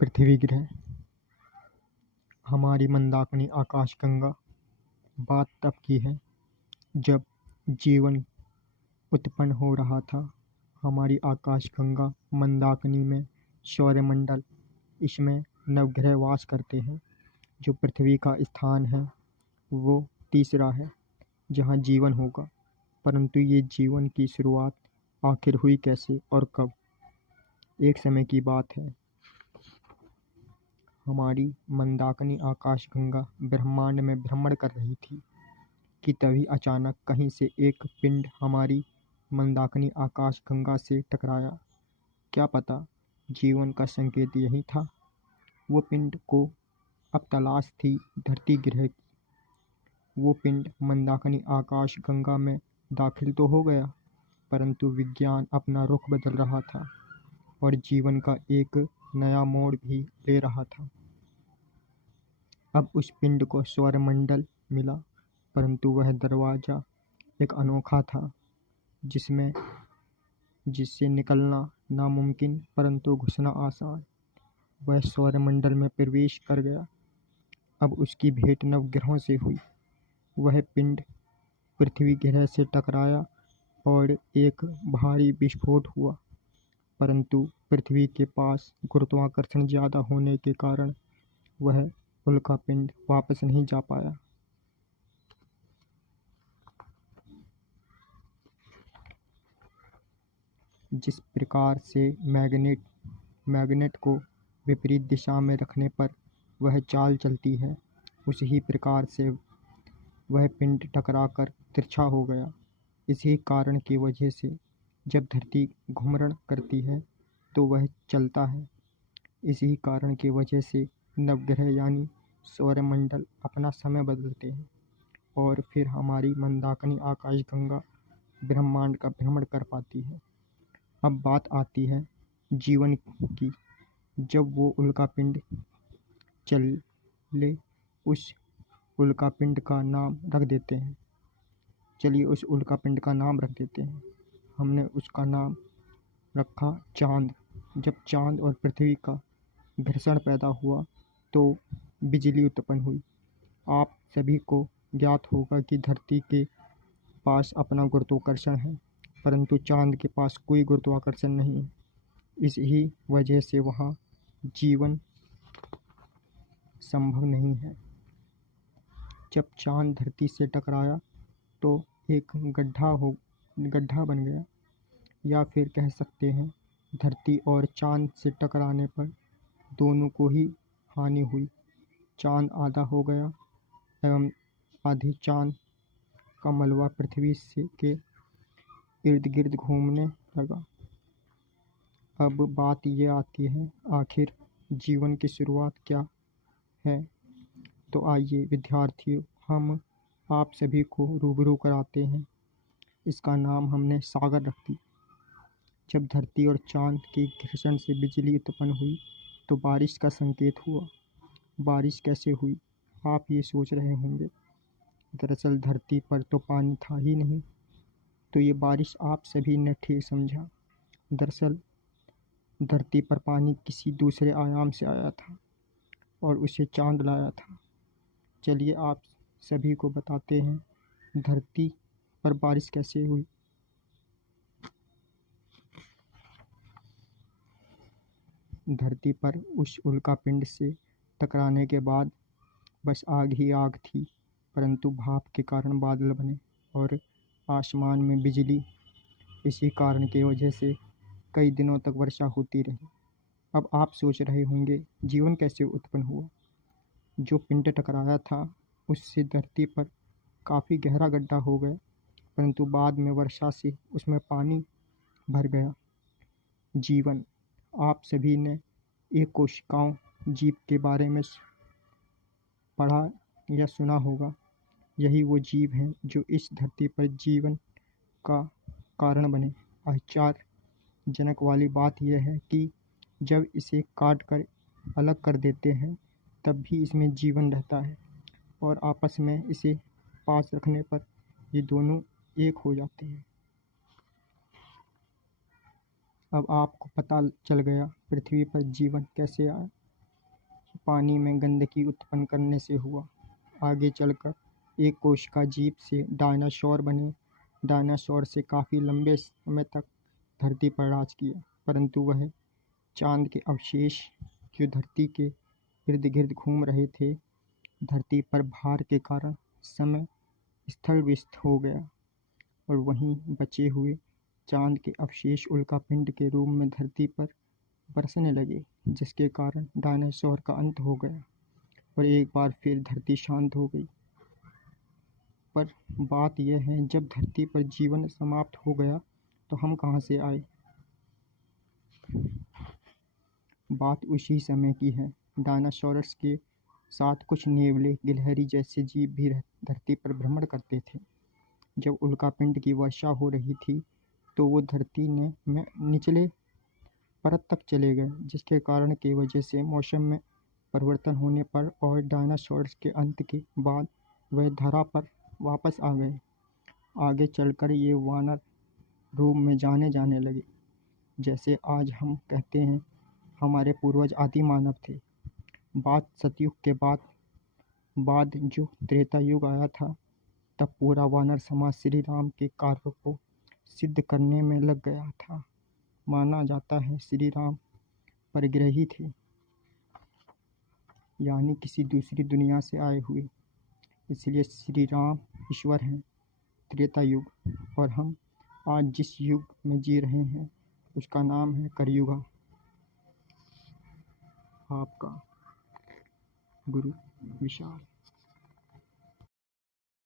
पृथ्वी ग्रह, हमारी मंदाकिनी आकाशगंगा। बात तब की है जब जीवन उत्पन्न हो रहा था। हमारी आकाशगंगा मंदाकिनी में सौरमंडल, इसमें नवग्रह वास करते हैं। जो पृथ्वी का स्थान है वो तीसरा है जहाँ जीवन होगा। परंतु ये जीवन की शुरुआत आखिर हुई कैसे और कब? एक समय की बात है, हमारी मंदाकिनी आकाशगंगा ब्रह्मांड में भ्रमण कर रही थी कि तभी अचानक कहीं से एक पिंड हमारी मंदाकिनी आकाशगंगा से टकराया। क्या पता जीवन का संकेत यही था। वो पिंड को अब तलाश थी धरती ग्रह की। वो पिंड मंदाकिनी आकाशगंगा में दाखिल तो हो गया, परंतु विज्ञान अपना रुख बदल रहा था और जीवन का एक नया मोड़ भी ले रहा था। अब उस पिंड को सौरमंडल मिला, परंतु वह दरवाज़ा एक अनोखा था जिससे निकलना नामुमकिन परंतु घुसना आसान। वह सौरमंडल में प्रवेश कर गया। अब उसकी भेंट नवग्रहों से हुई। वह पिंड पृथ्वी ग्रह से टकराया और एक भारी विस्फोट हुआ, परंतु पृथ्वी के पास गुरुत्वाकर्षण ज़्यादा होने के कारण वह उल्कापिंड वापस नहीं जा पाया। जिस प्रकार से मैग्नेट को विपरीत दिशा में रखने पर वह चाल चलती है, उसी प्रकार से वह पिंड टकराकर तिरछा हो गया। इसी कारण की वजह से जब धरती घूर्णन करती है तो वह चलता है। इसी कारण की वजह से नवग्रह यानी सौरमंडल अपना समय बदलते हैं और फिर हमारी मंदाकिनी आकाशगंगा ब्रह्मांड का भ्रमण कर पाती है। अब बात आती है जीवन की। जब वो उल्कापिंड चले, उस उल्कापिंड का नाम रख देते हैं। चलिए उस उल्कापिंड का नाम रख देते हैं। हमने उसका नाम रखा चांद। जब चांद और पृथ्वी का घर्षण पैदा हुआ तो बिजली उत्पन्न हुई। आप सभी को ज्ञात होगा कि धरती के पास अपना गुरुत्वाकर्षण है, परंतु चांद के पास कोई गुरुत्वाकर्षण नहीं है। इसी वजह से वहाँ जीवन संभव नहीं है। जब चांद धरती से टकराया तो एक गड्ढा बन गया, या फिर कह सकते हैं धरती और चांद से टकराने पर दोनों को ही हानि हुई। चांद आधा हो गया एवं आधी चांद का मलबा पृथ्वी से के इर्द गिर्द घूमने लगा। अब बात ये आती है, आखिर जीवन की शुरुआत क्या है? तो आइए विद्यार्थियों, हम आप सभी को रूबरू कराते हैं। इसका नाम हमने सागर रख दी। जब धरती और चांद के घर्षण से बिजली उत्पन्न हुई तो बारिश का संकेत हुआ। बारिश कैसे हुई, आप ये सोच रहे होंगे। दरअसल धरती पर तो पानी था ही नहीं, तो ये बारिश आप सभी ने ठीक समझा। दरअसल धरती पर पानी किसी दूसरे आयाम से आया था और उसे चांद लाया था। चलिए आप सभी को बताते हैं धरती पर बारिश कैसे हुई। धरती पर उस उल्कापिंड से टकराने के बाद बस आग ही आग थी, परंतु भाप के कारण बादल बने और आसमान में बिजली। इसी कारण की वजह से कई दिनों तक वर्षा होती रही। अब आप सोच रहे होंगे जीवन कैसे उत्पन्न हुआ। जो पिंड टकराया था उससे धरती पर काफ़ी गहरा गड्ढा हो गया, परंतु बाद में वर्षा से उसमें पानी भर गया। जीवन, आप सभी ने एक कोशिकाओं जीव के बारे में पढ़ा या सुना होगा। यही वो जीव हैं जो इस धरती पर जीवन का कारण बने। आश्चर्यजनक वाली बात यह है कि जब इसे काट कर अलग कर देते हैं तब भी इसमें जीवन रहता है और आपस में इसे पास रखने पर ये दोनों एक हो जाते हैं। अब आपको पता चल गया पृथ्वी पर जीवन कैसे आया। पानी में गंदगी उत्पन्न करने से हुआ। आगे चलकर एक कोशिका जीव से डायनासोर बने। डायनासोर से काफ़ी लंबे समय तक धरती पर राज किया, परंतु वह चांद के अवशेष जो धरती के इर्द गिर्द घूम रहे थे, धरती पर भार के कारण समय स्थल विस्थ हो गया और वहीं बचे हुए चांद के अवशेष उल्कापिंड के रूप में धरती पर बरसने लगे, जिसके कारण डायनासोर का अंत हो गया और एक बार फिर धरती शांत हो गई। पर बात यह है, जब धरती पर जीवन समाप्त हो गया तो हम कहाँ से आए? बात उसी समय की है। डायनासोरस के साथ कुछ नेवले, गिलहरी जैसे जीव भी धरती पर भ्रमण करते थे। जब उल्कापिंड की वर्षा हो रही थी तो वो धरती में निचले परत तक चले गए, जिसके कारण की वजह से मौसम में परिवर्तन होने पर और डायनासोरस के अंत के बाद वह धरा पर वापस आ गए। आगे चलकर ये वानर रूप में जाने लगे। जैसे आज हम कहते हैं हमारे पूर्वज आदि मानव थे। बात सतयुग के बाद जो त्रेता युग आया था, तब पूरा वानर समाज श्री राम के कार्य को सिद्ध करने में लग गया था। माना जाता है श्री राम परग्रही थे, यानी किसी दूसरी दुनिया से आए हुए, इसलिए श्री राम ईश्वर हैं। त्रेता युग, और हम आज जिस युग में जी रहे हैं उसका नाम है कलयुग। आपका गुरु विशाल।